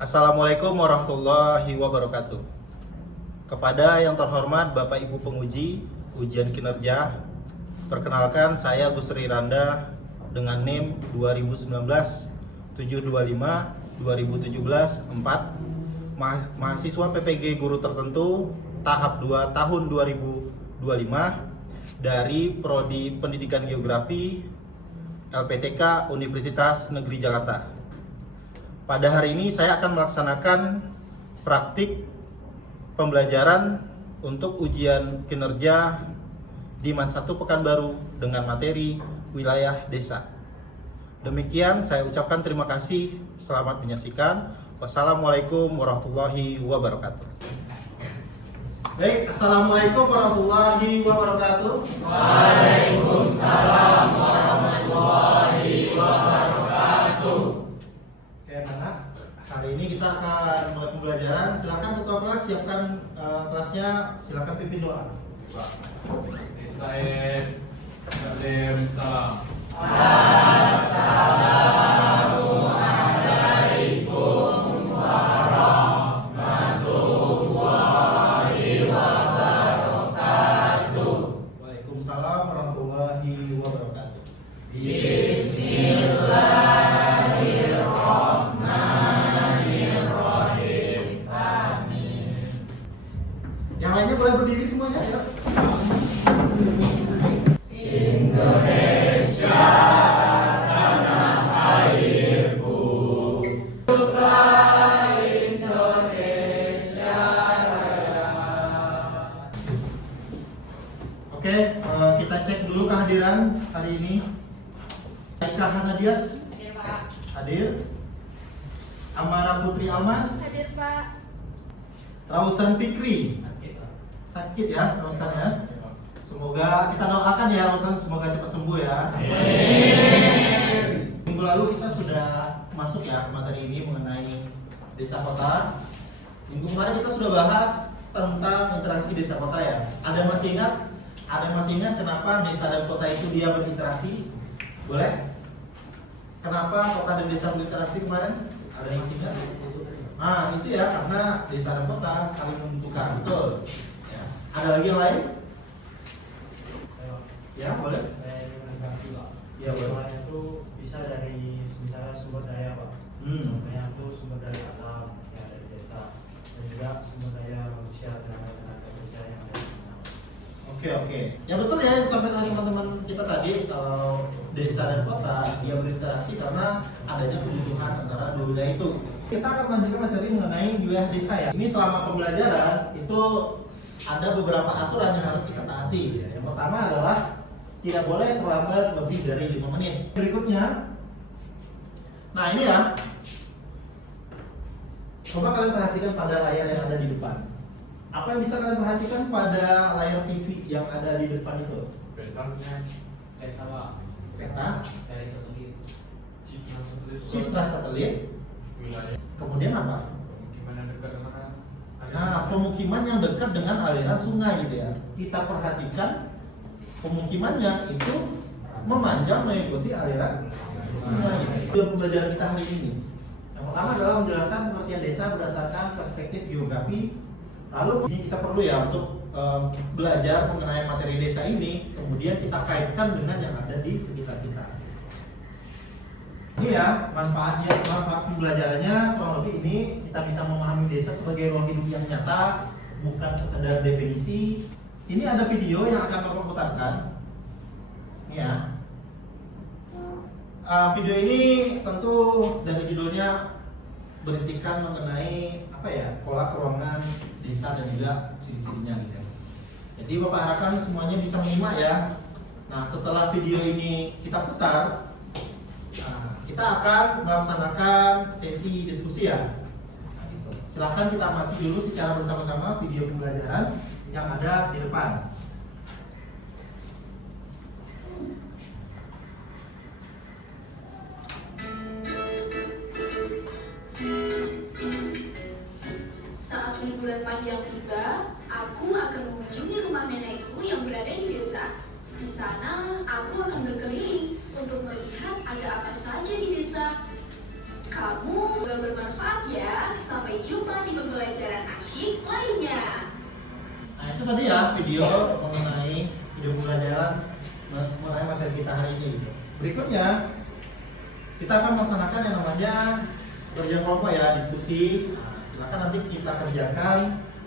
Assalamualaikum warahmatullahi wabarakatuh. Kepada yang terhormat Bapak Ibu penguji ujian kinerja, perkenalkan saya Gus Riranda dengan NIM 2019-725-2017-4, mahasiswa PPG Guru Tertentu tahap 2 tahun 2025 dari Prodi Pendidikan Geografi LPTK Universitas Negeri Jakarta. Pada hari ini saya akan melaksanakan praktik pembelajaran untuk ujian kinerja di MAN 1 Pekanbaru dengan materi wilayah desa. Demikian saya ucapkan terima kasih. Selamat menyaksikan. Wassalamualaikum warahmatullahi wabarakatuh. Baik, assalamualaikum warahmatullahi wabarakatuh. Waalaikumsalam warahmatullahi wabarakatuh. Oke, anak, hari ini kita akan mulai pembelajaran. Silakan ketua kelas siapkan kelasnya. Silakan pimpin doa. Salam. Assalamualaikum warahmatullahi wabarakatuh. Waalaikumsalam warahmatullahi wabarakatuh. Bismillahirrahmanirrahim. Amin. Yang lainnya boleh berdiri semuanya ya. Indonesia tanah airku, hiduplah Indonesia Raya. Oke, kita cek dulu kehadiran hari ini. Aika Hanadias Hadir, Pak. hadir. Amara Putri Almas, Hadir, Pak. Rausan Fikri sakit ya Rausan ya. Semoga kita doakan ya Rausan, semoga cepat sembuh ya. Minggu lalu kita sudah masuk ya materi ini mengenai desa kota. Minggu kemarin kita sudah bahas tentang interaksi desa kota ya. Ada yang masih ingat? Ada yang masih ingat kenapa desa dan kota itu dia berinteraksi? Boleh? Kenapa kota dan desa berinteraksi kemarin? Ada yang masih ingat? Nah itu ya karena desa dan kota saling membutuhkan, betul. Ya. Ada lagi yang lain? Ya boleh. Saya ingin menanggapi Pak. Ya, boleh. Kemarin itu bisa dari misalnya sumber daya Pak. Contohnya itu sumber daya alam yang ada di desa dan juga sumber daya manusia tenaga kerja yang ada di sana. Oke. Ya betul ya yang disampaikan oleh teman-teman kita tadi, kalau desa dan kota dia berinteraksi karena adanya kebutuhan antara dua wilayah itu. Kita akan melanjutkan materi mengenai wilayah desa ya. Ini selama pembelajaran itu ada beberapa aturan yang harus kita taati. Yang pertama adalah tidak boleh terlambat lebih dari 5 menit. Berikutnya, nah ini ya, coba kalian perhatikan pada layar yang ada di depan. Apa yang bisa kalian perhatikan pada layar TV yang ada di depan itu? Peta Pak. Peta, Dari satelit. citra satelit, Wilayah. kemudian apa? Gimana dekat mana? Nah, pemukiman yang dekat dengan aliran sungai gitu ya. Kita perhatikan pemukimannya itu memanjang mengikuti aliran sungai. Itu pembelajaran kita hari ini. Yang pertama adalah menjelaskan pengertian desa berdasarkan perspektif geografi. Lalu ini kita perlu ya untuk belajar mengenai materi desa ini, kemudian kita kaitkan dengan yang ada di sekitar kita. Ini ya manfaat pembelajarannya kurang lebih ini kita bisa memahami desa sebagai ruang hidup yang nyata, bukan sekedar definisi. Ini ada video yang akan Bapak putarkan. Ini ya. Video ini tentu dari judulnya berisikan mengenai apa ya, pola keruangan desa dan juga ciri-cirinya gitu. Jadi Bapak harapkan semuanya bisa menyimak ya. Nah setelah video ini kita putar, kita akan melaksanakan sesi diskusi ya. Nah, gitu. Silahkan kita amati dulu secara bersama-sama video pembelajaran yang ada di depan. Saat liburan panjang tiba, aku akan mengunjungi rumah nenekku yang berada di desa. Di sana, aku akan berkeliling untuk melihat ada apa saja di desa. Kamu gak bermanfaat ya. kita hari ini gitu. Berikutnya kita akan melaksanakan yang namanya kerja kelompok ya, diskusi. Nah, silakan nanti kita kerjakan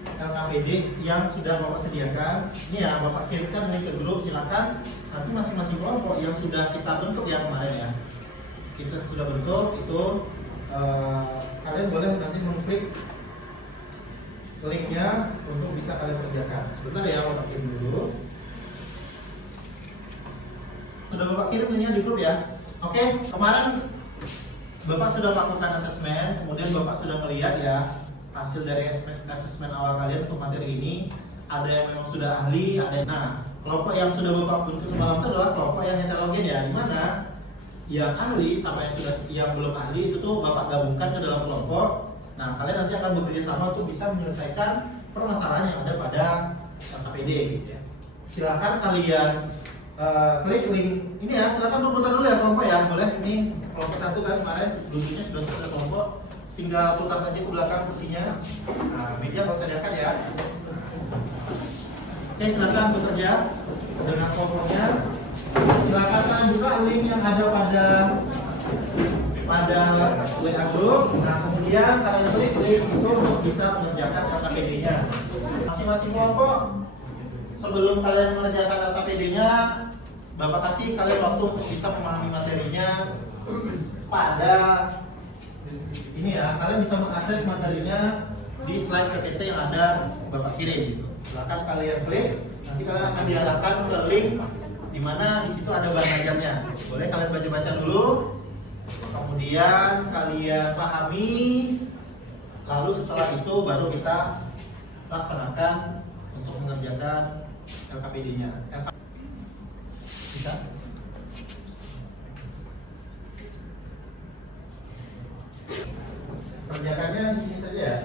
LKPD yang sudah Bapak sediakan. Ini ya, Bapak kirimkan link ke grup, silakan nanti masing-masing kelompok yang sudah kita bentuk ya kemarin ya. Kita sudah bentuk itu kalian boleh nanti mengklik linknya untuk bisa kalian kerjakan. Sebentar ya, Bapak kirim dulu. Sudah Bapak kirim linknya di grup ya. Oke, kemarin Bapak sudah melakukan asesmen, kemudian Bapak sudah melihat ya hasil dari asesmen awal kalian untuk materi ini. Ada yang memang sudah ahli, ada yang... Nah, kelompok yang sudah Bapak bentuk semalam itu adalah kelompok yang heterogen ya, dimana yang ahli sama yang belum ahli itu tuh Bapak gabungkan ke dalam kelompok. Nah, kalian nanti akan bekerja sama untuk bisa menyelesaikan permasalahan yang ada pada LKPD gitu ya. Silakan kalian klik link ini ya, silakan putar dulu ya kelompok ya, boleh. Ini kelompok satu kan kemarin dulunya sudah selesai kelompok, tinggal putar aja ke belakang kursinya. Nah, media kalau sediakan ya. Oke, silakan bekerja dengan kelompoknya. Silakan buka link yang ada pada WA group. Nah, kemudian kalian klik link itu untuk bisa mengerjakan LKPD-nya. Masing-masing kelompok sebelum kalian mengerjakan LKPD-nya, Bapak kasih kalian waktu untuk bisa memahami materinya pada ini ya. Kalian bisa mengakses materinya di slide PPT yang ada Bapak kirim gitu. Silakan kalian klik, nanti kalian akan diarahkan ke link di mana di situ ada bahan ajarnya. Boleh kalian baca-baca dulu, kemudian kalian pahami, lalu setelah itu baru kita laksanakan untuk mengerjakan LKPD-nya. Bisa? Kerjakannya di sini saja ya.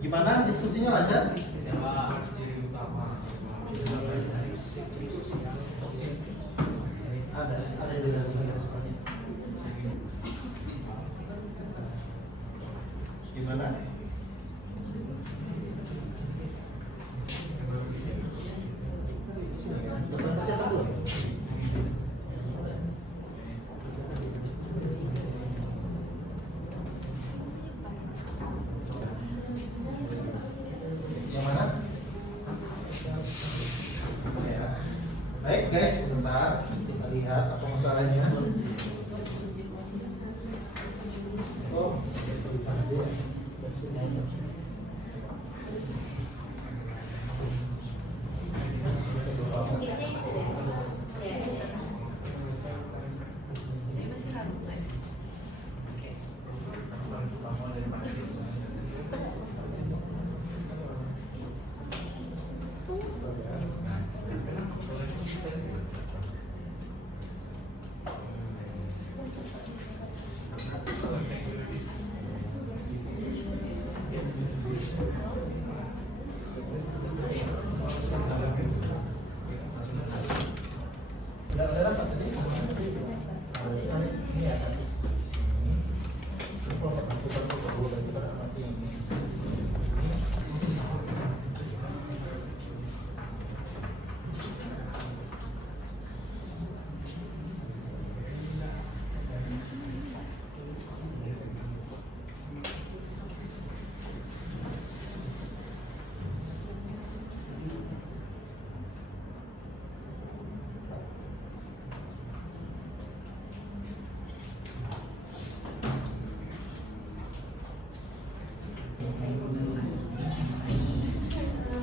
Gimana diskusinya, lancar? Ciri utama Ada di dalam semuanya. Gimana? Yang mana? Ya. Baik guys, sebentar kita lihat apa masalahnya. Oh,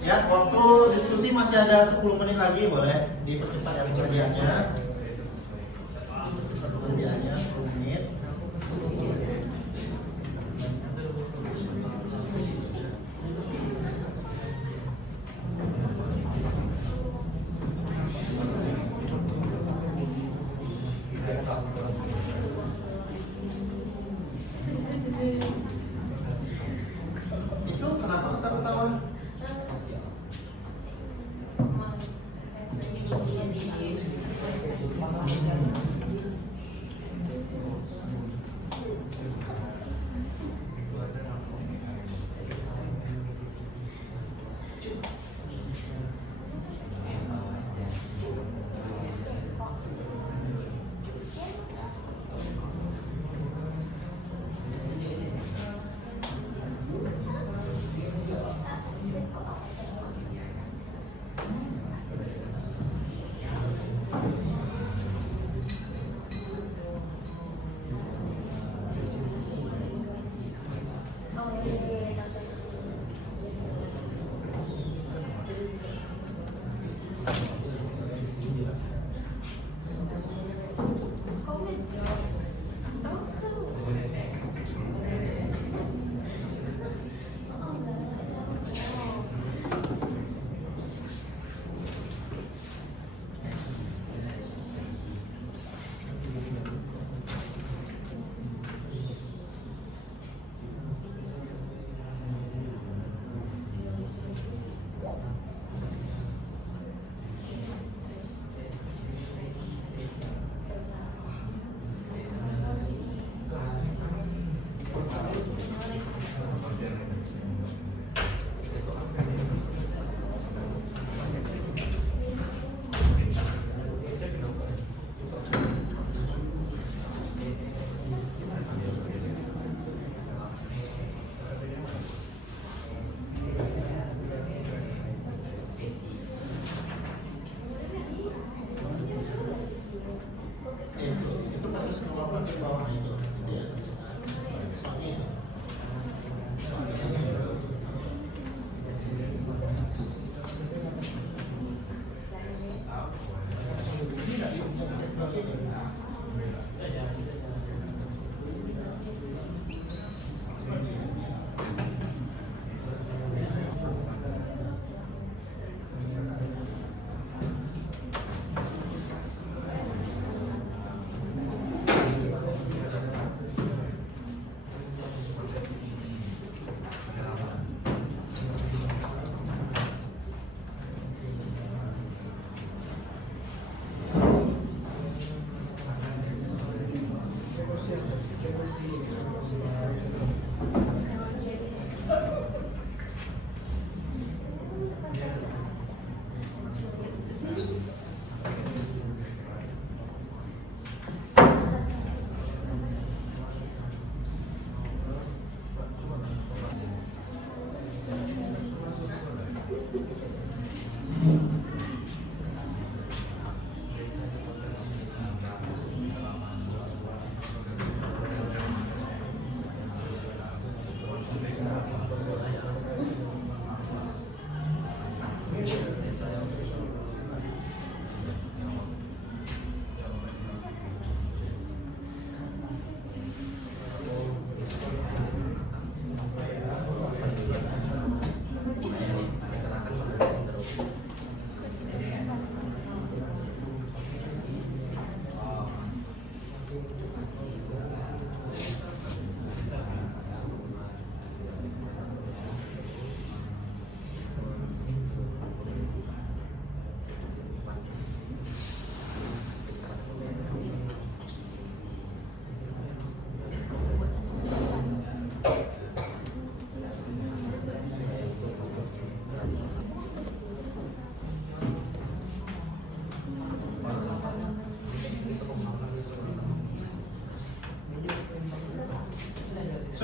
ya, waktu diskusi masih ada 10 menit lagi, boleh dipercepat ya pekerjaannya. Pekerjaannya 10 menit. Itu kenapa ketawa-ketawa?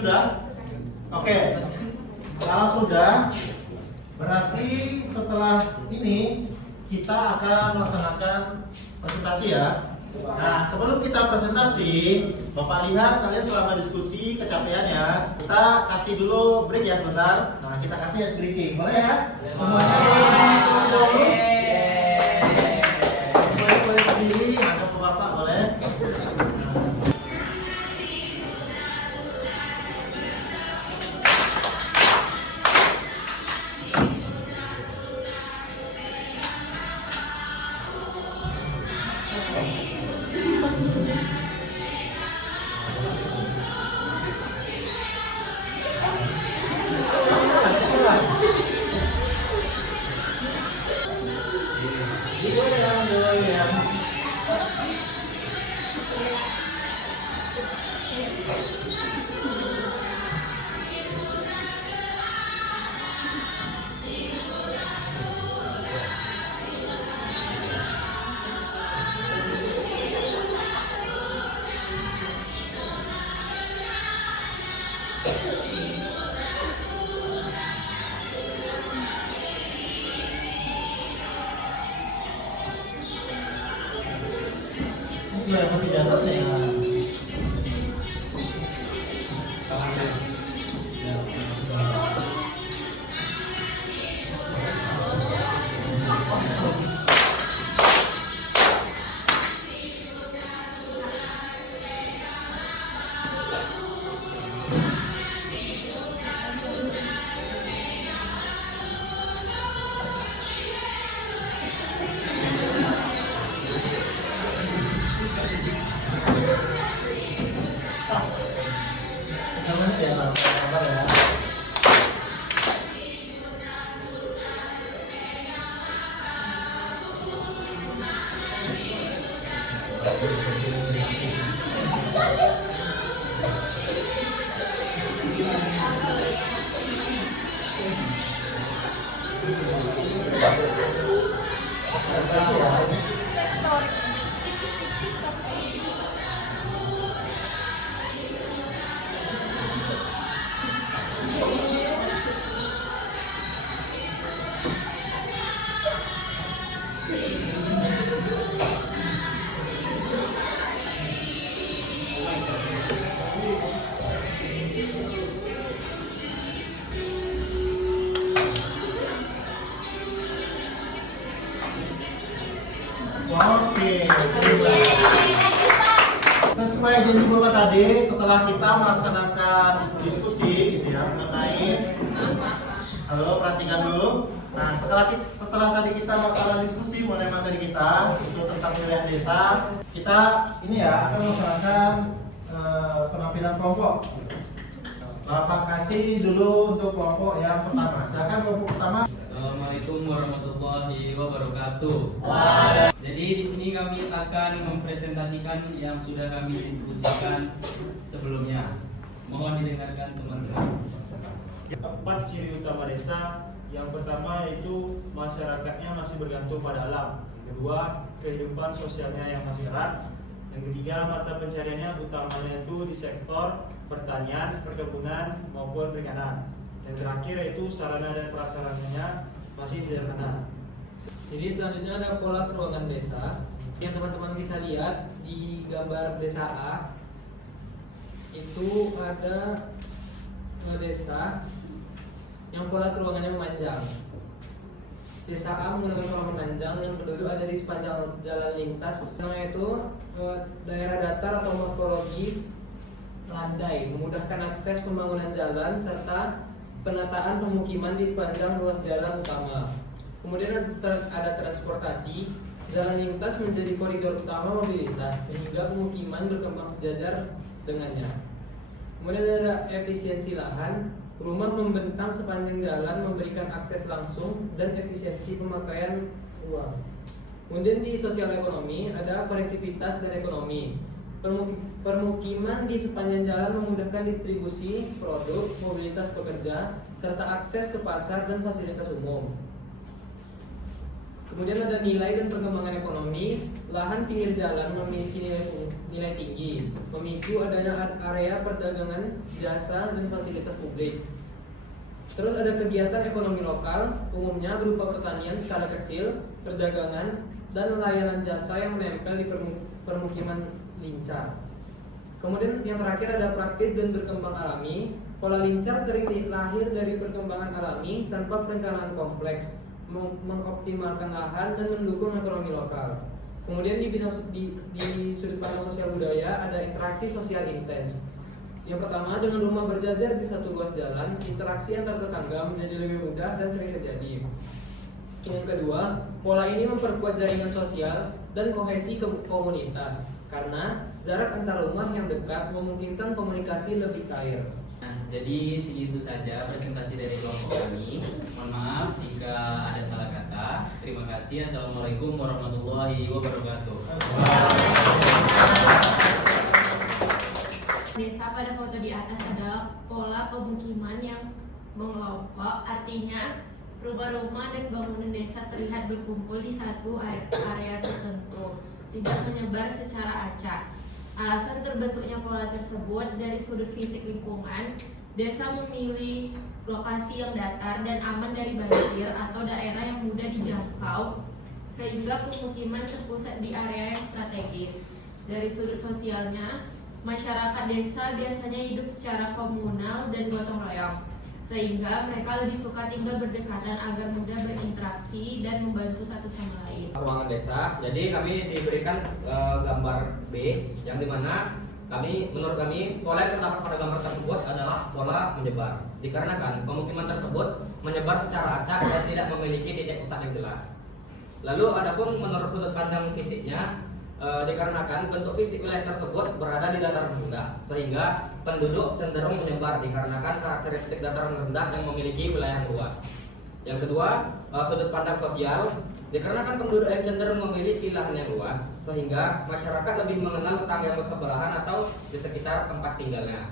Sudah? Oke. Kalau sudah, berarti setelah ini kita akan melaksanakan presentasi ya. Nah, sebelum kita presentasi, Bapak lihat kalian selama diskusi kecapean ya. Kita kasih dulu break ya sebentar. Nah, kita kasih ice breaking. Boleh ya? Semuanya dulu. Boleh berdiri, ada Bapak boleh. Iya, masih jatuhnya ya. Namanya ya, sabar ya. Oke, sesuai janji Bapak tadi, setelah kita melaksanakan diskusi gitu ya mengenai, halo perhatikan dulu. Nah, setelah tadi kita melaksanakan diskusi mengenai materi kita itu tentang wilayah desa, kita ini ya akan melaksanakan penampilan kelompok. Bapak kasih dulu untuk kelompok yang pertama. Silakan kelompok pertama. Assalamualaikum warahmatullahi wabarakatuh. Jadi di sini kami akan mempresentasikan yang sudah kami diskusikan sebelumnya. Mohon didengarkan teman-teman. 4 ciri utama desa. Yang pertama yaitu masyarakatnya masih bergantung pada alam. Yang kedua, kehidupan sosialnya yang masih erat. Yang ketiga, mata pencariannya utamanya itu di sektor pertanian, perkebunan maupun perikanan. Yang terakhir yaitu sarana dan prasarananya masih sederhana. Jadi selanjutnya ada pola keruangan desa yang teman-teman bisa lihat di gambar desa A. Itu ada desa yang pola keruangannya memanjang. Desa A menggunakan pola memanjang yang penduduk ada di sepanjang jalan lintas. Namanya itu daerah datar atau morfologi landai, memudahkan akses pembangunan jalan serta penataan pemukiman di sepanjang ruas jalan utama. Kemudian ada transportasi, jalan lintas menjadi koridor utama mobilitas sehingga pemukiman berkembang sejajar dengannya. Kemudian ada efisiensi lahan, rumah membentang sepanjang jalan memberikan akses langsung dan efisiensi pemakaian ruang. Kemudian di sosial ekonomi ada konektivitas dan ekonomi. Permukiman di sepanjang jalan memudahkan distribusi produk, mobilitas pekerja, serta akses ke pasar dan fasilitas umum. Kemudian ada nilai dan perkembangan ekonomi. Lahan pinggir jalan memiliki nilai tinggi, memicu adanya area perdagangan, jasa, dan fasilitas publik. Terus ada kegiatan ekonomi lokal, umumnya berupa pertanian skala kecil, perdagangan, dan layanan jasa yang menempel di permukiman lincah. Kemudian yang terakhir ada praktis dan berkembang alami. Pola lincah sering lahir dari perkembangan alami tanpa perencanaan kompleks, mengoptimalkan lahan dan mendukung ekonomi lokal. Kemudian di sudut pandang sosial budaya ada interaksi sosial intens. Yang pertama, dengan rumah berjajar di satu ruas jalan, interaksi antar tetangga menjadi lebih mudah dan sering terjadi. Yang kedua, pola ini memperkuat jaringan sosial dan kohesi komunitas karena jarak antar rumah yang dekat memungkinkan komunikasi lebih cair. Nah, jadi segitu saja presentasi dari kelompok kami. Mohon maaf jika ada salah kata. Terima kasih. Assalamualaikum warahmatullahi wabarakatuh. Desa pada foto di atas adalah pola pemukiman yang mengelompok, artinya rumah-rumah dan bangunan desa terlihat berkumpul di satu area tertentu, tidak menyebar secara acak. Alasan terbentuknya pola tersebut dari sudut fisik lingkungan, desa memilih lokasi yang datar dan aman dari banjir atau daerah yang mudah dijangkau, sehingga pemukiman terpusat di area yang strategis. Dari sudut sosialnya, masyarakat desa biasanya hidup secara komunal dan gotong royong, sehingga mereka lebih suka tinggal berdekatan agar mudah berinteraksi dan membantu satu sama lain. Ruangan desa, jadi kami diberikan gambar B yang dimana menurut kami pola yang terdapat pada gambar tersebut adalah pola menyebar, dikarenakan pemukiman tersebut menyebar secara acak dan tidak memiliki titik pusat yang jelas. Lalu adapun menurut sudut pandang fisiknya, dikarenakan bentuk fisik wilayah tersebut berada di dataran rendah, sehingga penduduk cenderung menyebar dikarenakan karakteristik dataran rendah yang memiliki wilayah yang luas. Yang kedua, sudut pandang sosial, dikarenakan penduduk yang cenderung memiliki lahan yang luas, sehingga masyarakat lebih mengenal tetangga yang bersebelahan atau di sekitar tempat tinggalnya.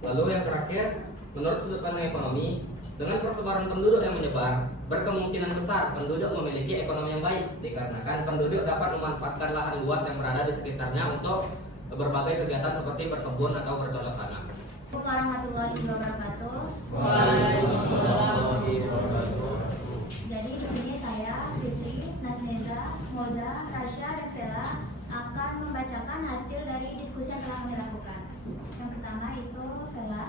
Lalu yang terakhir, menurut sudut pandang ekonomi, dengan persebaran penduduk yang menyebar, berkemungkinan besar penduduk memiliki ekonomi yang baik, dikarenakan penduduk dapat memanfaatkan lahan luas yang berada di sekitarnya untuk berbagai kegiatan seperti berkebun atau bercocok tanam. Assalamualaikum warahmatullahi wabarakatuh. Waalaikumsalam. Jadi di sini saya Fitri, Nasneza, Moza, Rasya, dan Vela akan membacakan hasil dari diskusi yang telah kami lakukan. Yang pertama itu Vela.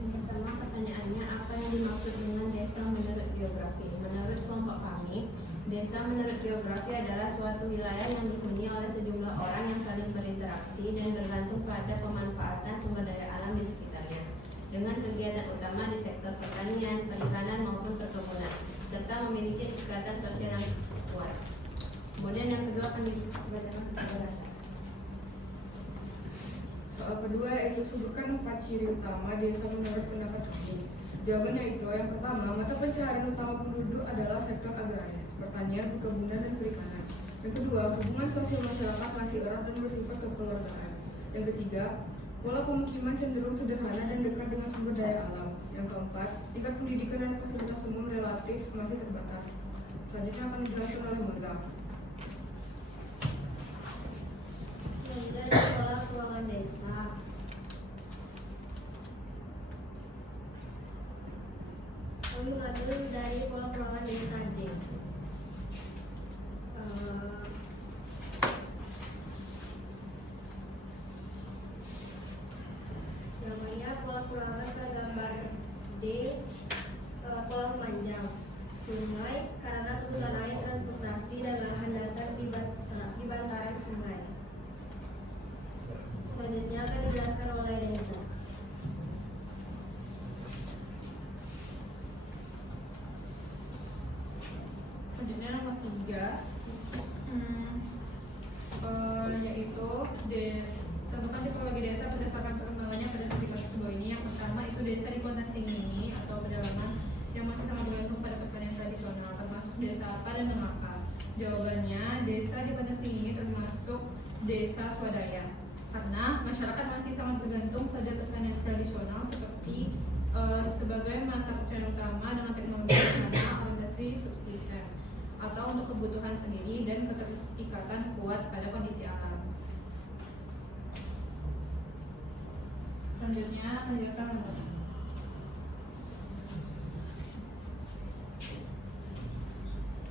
Yang pertama, pertanyaannya apa yang dimaksud dengan desa menurut geografi? Menurut kelompok kami, desa menurut geografi adalah suatu wilayah yang dihuni oleh sejumlah orang yang saling berinteraksi dan bergantung pada pemanfaatan sumber daya alam di sekitarnya, dengan kegiatan utama di sektor pertanian, perikanan maupun perkebunan, serta memiliki ikatan sosial yang kuat. Kemudian yang kedua akan dibacakan kepada Soal kedua yaitu sebutkan 4 ciri utama desa menurut pendapat kami. Jawabannya itu yang pertama, mata pencaharian utama penduduk adalah sektor agraris, pertanian, perkebunan, dan perikanan. Yang kedua, hubungan sosial masyarakat masih erat dan bersifat kekeluargaan. Yang ketiga, pola pemukiman cenderung sederhana dan dekat dengan sumber daya alam. Yang keempat, tingkat pendidikan dan fasilitas umum relatif masih terbatas. Selanjutnya akan dijelaskan oleh Moza. Selanjutnya pola keuangan desa. Kami mengambil dari pola keuangan desa D. Namanya pola keuangan pada gambar D, pola memanjang sungai karena kebutuhan air, transportasi, dan lahan datar di bantaran sungai. Selanjutnya akan dijelaskan oleh Reza. Selanjutnya nomor 3, yaitu tentukan tipologi desa berdasarkan perkembangannya pada studi kasus bawah ini. Yang pertama itu desa di kota Singini atau pedalaman yang masih sangat bergantung pada pertanian tradisional, termasuk desa apa dan mengapa? Jawabannya, desa di kota Singini termasuk desa swadaya, karena masyarakat masih sangat bergantung pada pertanian tradisional seperti sebagai mata pencaharian utama dengan teknologi karena orientasi subsisten. atau untuk kebutuhan sendiri dan keterikatan kuat pada kondisi alam. Selanjutnya penjelasan lanjut.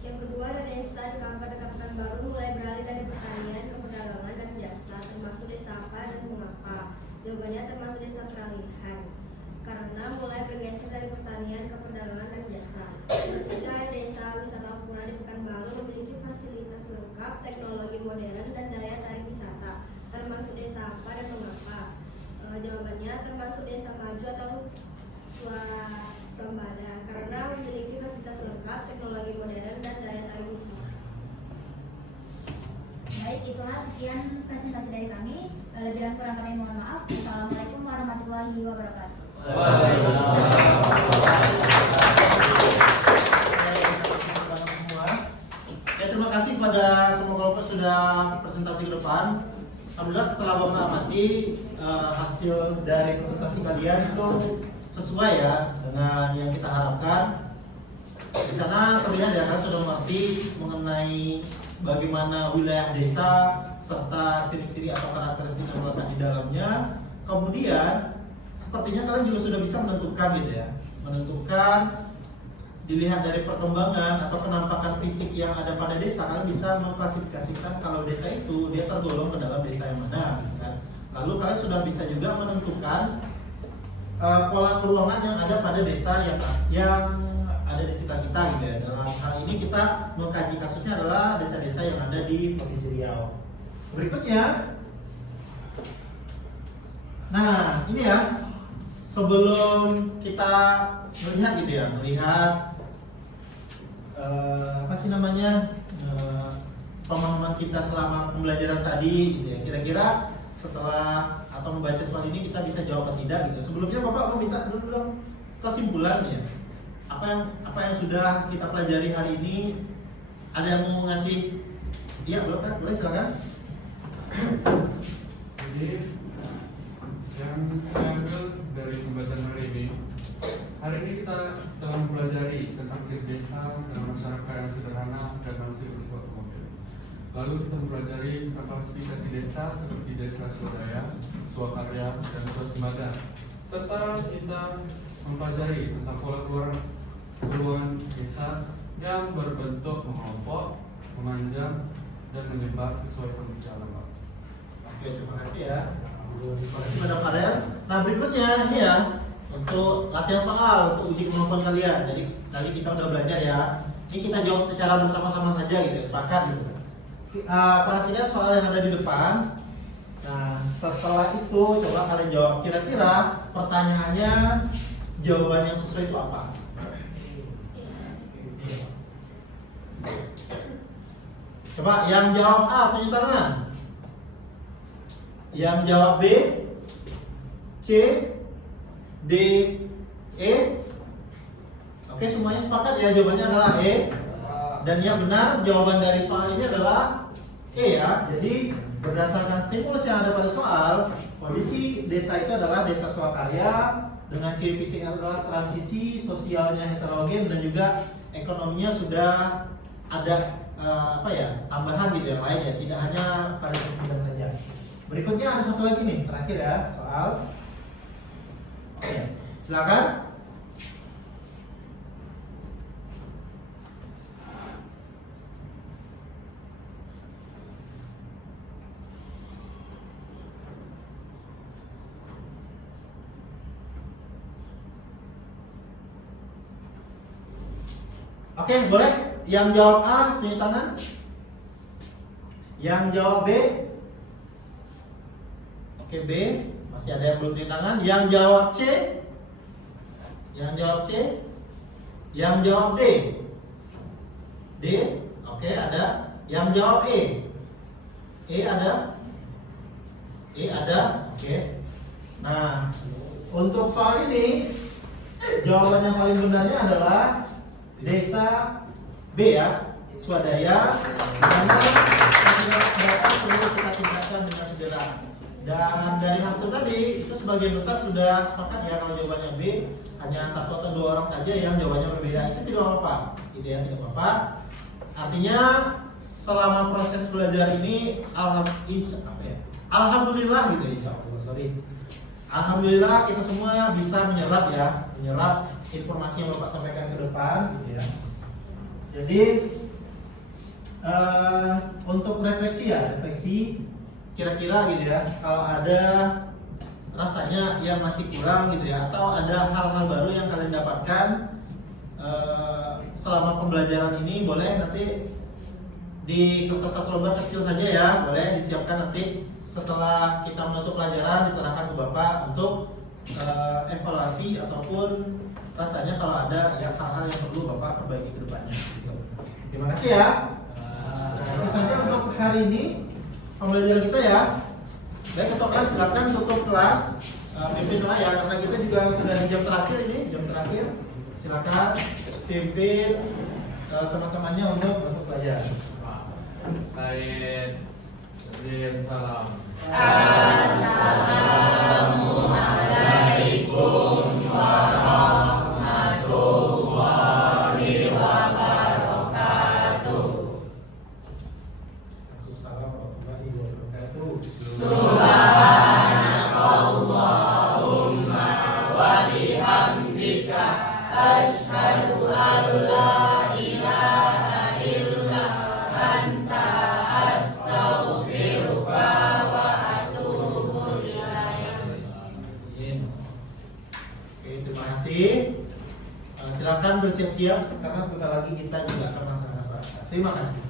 Yang kedua, desa di Kabupaten Baru mulai beralih dari pertanian ke perdagangan dan jasa, termasuk desa apa dan mengapa? Jawabannya termasuk desa peralihan, karena mulai bergeser dari pertanian ke perdagangan dan jasa. Ketiga, desa wisata Pura di Pekanbaru memiliki fasilitas lengkap, teknologi modern dan daya tarik wisata, termasuk desa apa dan mengapa? Jawabannya termasuk desa maju atau swasembada, karena memiliki fasilitas lengkap, teknologi modern dan daya tarik wisata. Baik, itulah sekian presentasi dari kami. Lebih dan kurang kami mohon maaf. Assalamualaikum warahmatullahi wabarakatuh. Ya, terima kasih kepada semua kelompok sudah presentasi ke depan. Alhamdulillah setelah Bapak amati hasil dari presentasi kalian itu sesuai ya dengan yang kita harapkan. Di sana terlihat ya kan sudah mengerti mengenai bagaimana wilayah desa serta ciri-ciri atau karakteristik yang melekat di dalamnya. Kemudian sepertinya kalian juga sudah bisa menentukan gitu ya, menentukan dilihat dari perkembangan atau penampakan fisik yang ada pada desa, kalian bisa mengklasifikasikan kalau desa itu dia tergolong ke dalam desa yang mana kan? Lalu kalian sudah bisa juga menentukan pola keuangan yang ada pada desa yang ada di sekitar kita gitu ya. Dalam hal ini kita mengkaji kasusnya adalah desa-desa yang ada di Provinsi Riau. Berikutnya, nah ini ya, sebelum kita melihat gitu ya, melihat apa sih namanya pemahaman kita selama pembelajaran tadi gitu ya, kira-kira setelah atau membaca soal ini kita bisa jawab atau tidak gitu. Sebelumnya Bapak mau minta dulu kesimpulan ya, apa yang sudah kita pelajari hari ini. Ada yang mau ngasih? Iya, boleh silakan. Jadi yang saya ambil dari pembelajaran hari ini kita telah mempelajari tentang ciri desa dan masyarakat yang sederhana dan masih bersifat modern. Lalu kita mempelajari tentang klasifikasi desa seperti desa swadaya, swakarya, dan swasembada. Serta kita mempelajari tentang pola keuangan desa yang berbentuk mengelompok, memanjang, dan menyebar sesuai kondisi alam. Oke, terima kasih ya. Terima kasih Madam Farel. Nah berikutnya ini ya, untuk latihan soal, untuk uji kemampuan kalian. Jadi tadi kita udah belajar ya. Ini kita jawab secara bersama-sama saja gitu, sepakat gitu. Perhatikan soal yang ada di depan. Nah setelah itu coba kalian jawab. Kira-kira pertanyaannya jawaban yang sesuai itu apa? Coba yang jawab A tunjuk tangan. Yang jawab B, C, D, E. Oke, semuanya sepakat ya, jawabannya adalah E. Dan yang benar jawaban dari soal ini adalah E ya. Jadi berdasarkan stimulus yang ada pada soal, kondisi desa itu adalah desa swakarya dengan ciri fisik adalah transisi, sosialnya heterogen, dan juga ekonominya sudah ada tambahan gitu yang lain ya, tidak hanya pada sekitar saja. Berikutnya ada satu lagi nih, terakhir ya, soal. Oke, silakan. Oke, boleh. Yang jawab A, tunjuk tangan. Yang jawab B. Oke, B. Masih ada yang belum tunjuk tangan. Yang jawab C. Yang jawab C. Yang jawab D. D. Oke, ada. Yang jawab E. E ada. E ada. Oke. Nah, untuk soal ini jawaban yang paling benarnya adalah desa B ya, swadaya, karena dapat perlu kita tingkatkan dengan segera. Dan dari hasil tadi itu sebagian besar sudah sepakat ya kalau jawabannya B, hanya 1 atau 2 orang saja yang jawabannya berbeda. Itu tidak apa-apa, gitu ya, tidak apa-apa. Artinya selama proses belajar ini alhamdulillah gitu ya, insyaallah, alhamdulillah kita semua bisa menyerap informasi yang Bapak sampaikan ke depan, gitu ya. Jadi untuk refleksi kira-kira gitu ya, kalau ada rasanya yang masih kurang gitu ya, atau ada hal-hal baru yang kalian dapatkan selama pembelajaran ini, boleh nanti di kertas 1 lembar kecil saja ya, boleh disiapkan nanti setelah kita menutup pelajaran, diserahkan ke Bapak untuk evaluasi ataupun rasanya kalau ada ya hal-hal yang perlu Bapak perbaiki ke depannya gitu. Terima kasih ya. Itu saja untuk hari ini pembelajaran kita ya. Baik, ketua kelas silakan tutup kelas, pimpin doa ya, karena kita juga sudah di jam terakhir ini, silakan pimpin teman-temannya untuk belajar. Said, salam. Assalamualaikum warahmatullahi wabarakatuh. Waalaikumsalam warahmatullahi wabarakatuh. Subhanakallahumma wa bihamdika asyhadu an la ilaha illa anta astaghfiruka wa atubu ilaik. Oke, terima kasih. Silakan bersiap-siap karena sebentar lagi kita juga akan melaksanakan. Terima kasih.